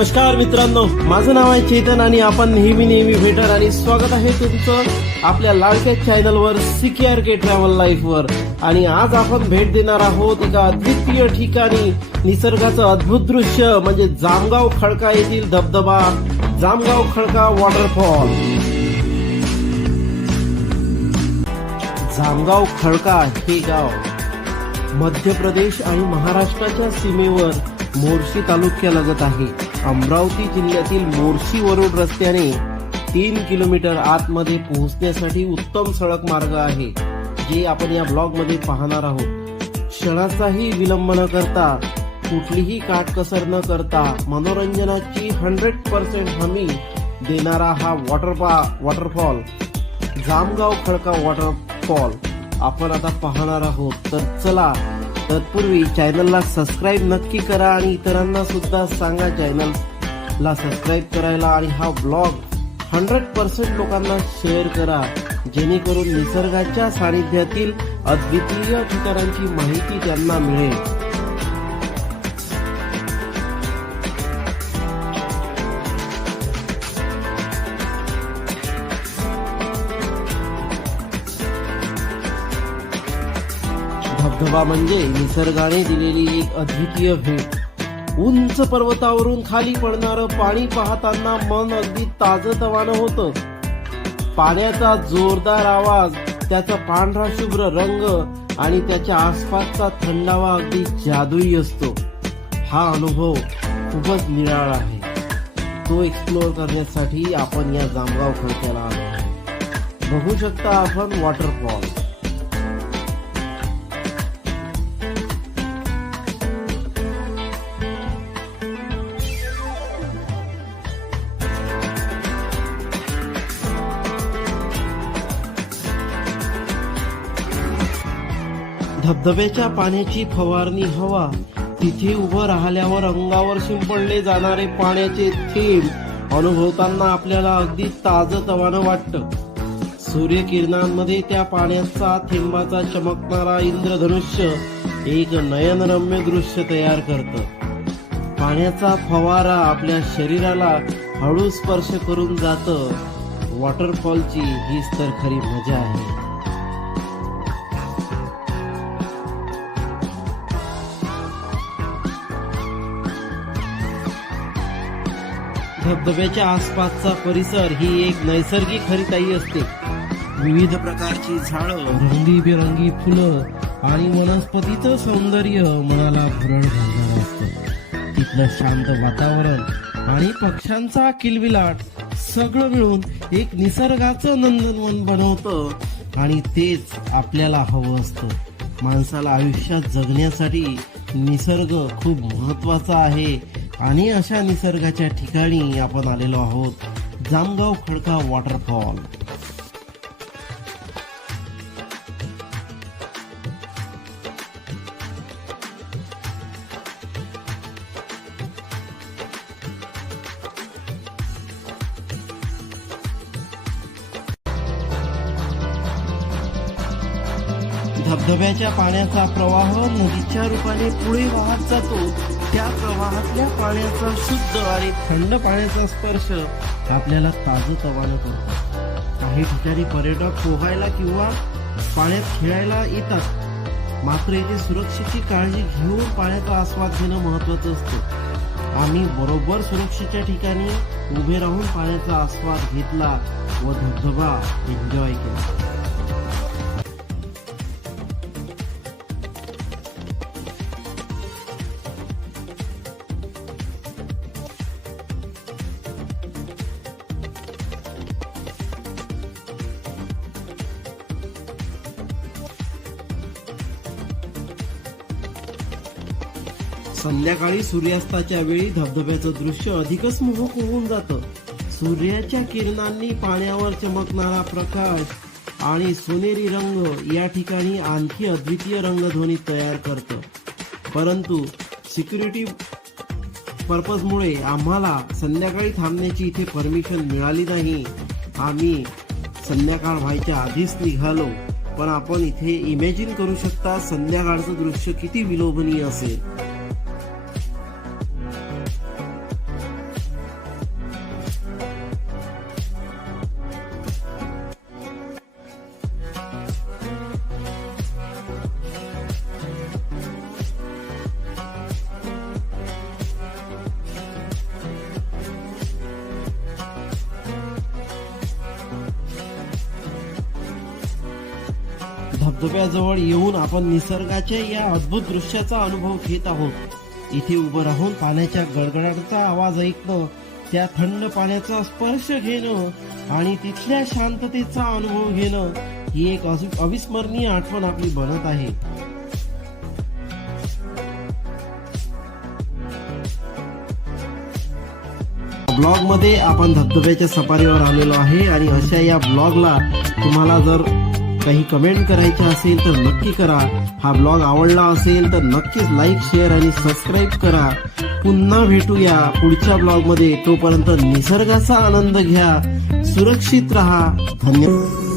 नमस्कार मित्रांनो माझं नाव आहे चेतन आणि आपण नेहमी नेहमी भेटर आणि स्वागत आहे तुमचं आपल्या लाडक्या चॅनलवर सिक्युअर के ट्रॅव्हल लाईफ वर. आणि आज आपण भेट देणार आहोत एका अद्वितीय ठिकाणी निसर्गाचं अद्भुत दृश्य म्हणजे जामगाव खडका येथील धबधबा जामगाव खडका वॉटरफॉल जामगाव खडका हे गाव मध्य प्रदेश आणि महाराष्ट्राच्या सीमेवर मोर्शी तालुक्यालगत आहे. अमरावती जिल्ह्यातील मोर्शी वरुड रस्त्याने तीन किलोमीटर आतमध्ये पोहोचण्यासाठी उत्तम सडक मार्ग आहे जे आपण या ब्लॉगमध्ये पाहणार आहोत. क्षणाचाही विलंब न करता कुठलीही काटकसर न करता मनोरंजनाची हंड्रेड पर्सेंट हमी देणारा हा वॉटर पा वॉटरफॉल जामगाव खडका वॉटरफॉल आपण आता पाहणार आहोत. तर चला तत्पूर्वी चॅनलला सबस्क्राईब नक्की करा आणि इतरांना सुद्धा सांगा चॅनलला सबस्क्राईब करायला आणि हा ब्लॉग हंड्रेड पर्सेंट लोकांना शेअर करा जेणेकरून निसर्गाच्या सानिध्यातील अद्वितीय ठिकाणांची माहिती त्यांना मिळेल. धबधबा म्हणजे निसर्गाने दिलेली एक अद्वितीय भेट. उंच पर्वतावरून खाली पडणारं पाणी पाहताना मन अगदी ताजतवानं होतं. पाण्याचा जोरदार आवाज त्याचा पांढरा शुभ्र रंग आणि त्याच्या आसपासचा थंडावा अगदी जादुई असतो. हा अनुभव खूपच निराळा आहे. तो एक्सप्लोअर करण्यासाठी आपण या जामगाव खडक्याला आलो आहे. बघू शकता आपण वॉटरफॉल धबधब्याच्या पाण्याची फवारणी हवा. तिथे उभं राहिल्यावर अंगावर शिंपडले जाणारे पाण्याचे थेंब अनुभवताना आपल्याला अगदी ताज तवानं वाटतं. सूर्यकिरणांमध्ये त्या पाण्याचा थेंबाचा चमकणारा इंद्रधनुष्य एक नयनरम्य दृश्य तयार करतं. पाण्याचा फवारा आपल्या शरीराला हळू स्पर्श करून जातं. वॉटरफॉलची हीच तर खरी मजा आहे. धबधब्याच्या आसपासचा परिसर ही एक नैसर्गिक हरिताई असते. विविध प्रकारची झाडं रंगीबेरंगी फुलं आणि वनस्पतीचं सौंदर्य मनाला भरण घालणारं असतं. तिथलं शांत वातावरण आणि पक्ष्यांचा किलबिलाट सगळं मिळून एक निसर्गाचं नंदनवन बनवतं आणि तेच आपल्याला हवं असतं. माणसाला आयुष्यात जगण्यासाठी निसर्ग खूप महत्त्वाचा आहे. आणि अशा निसर्गाच्या ठिकाणी आपण आलेलो आहोत. जामगाव खडका वॉटरफॉल धबधब्याच्या पाण्याचा प्रवाह नदीच्या रूपाने पुढे वाहत जातो. त्या प्रवाहातल्या पाण्याचा शुद्ध आणि थंड पाण्याचा स्पर्श आपल्याला ताजं तवानं करतो. काही ठिकाणी पर्यटक पोहायला किंवा पाण्यात खेळायला येतात. मात्र इथे सुरक्षेची काळजी घेऊन पाण्याचा आस्वाद घेणं महत्वाचं असतं. आम्ही बरोबर सुरक्षेच्या ठिकाणी उभे राहून पाण्याचा आस्वाद घेतला व धबधबा एन्जॉय केला. संध्याकाळी सूर्यास्ताच्या वेळी धबधब्याचं दृश्य अधिकच मोहक होऊन जातं. सूर्याच्या किरणांनी पाण्यावर चमकणारा प्रकाश आणि सोनेरी रंग या ठिकाणी आणखी अद्वितीय रंगध्वनी तयार करतं. परंतु सिक्युरिटी पर्पजमुळे आम्हाला संध्याकाळी थांबण्याची इथे परमिशन मिळाली नाही. आम्ही संध्याकाळ व्हायच्या आधीच निघालो पण आपण इथे इमॅजिन करू शकता संध्याकाळचं दृश्य किती विलोभनीय असेल. धबधब्याजवळ येऊन आपण निसर्गाच्या या अद्भुत दृश्याचा अनुभव घेत आहोत. इथे उभं राहून पाण्याच्या गडगडाटाचा आवाज ऐकणं त्या थंड पाण्याचा स्पर्श घेणं आणि तिथल्या शांततेचा अनुभव घेणं ही एक अजून अविस्मरणीय आठवण आपली बनत आहे. ब्लॉगमध्ये आपण धबधब्याच्या सफारीवर आलेलो आहे आणि अशा या ब्लॉगला तुम्हाला जर काही कमेंट करायचे असेल तर नक्की करा. हा ब्लॉग आवडला असेल तर नक्कीच लाईक शेअर आणि सबस्क्राईब करा. पुन्हा भेटूया पुढच्या ब्लॉगमध्ये. तोपर्यंत निसर्गाचा आनंद घ्या. सुरक्षित राहा. धन्यवाद.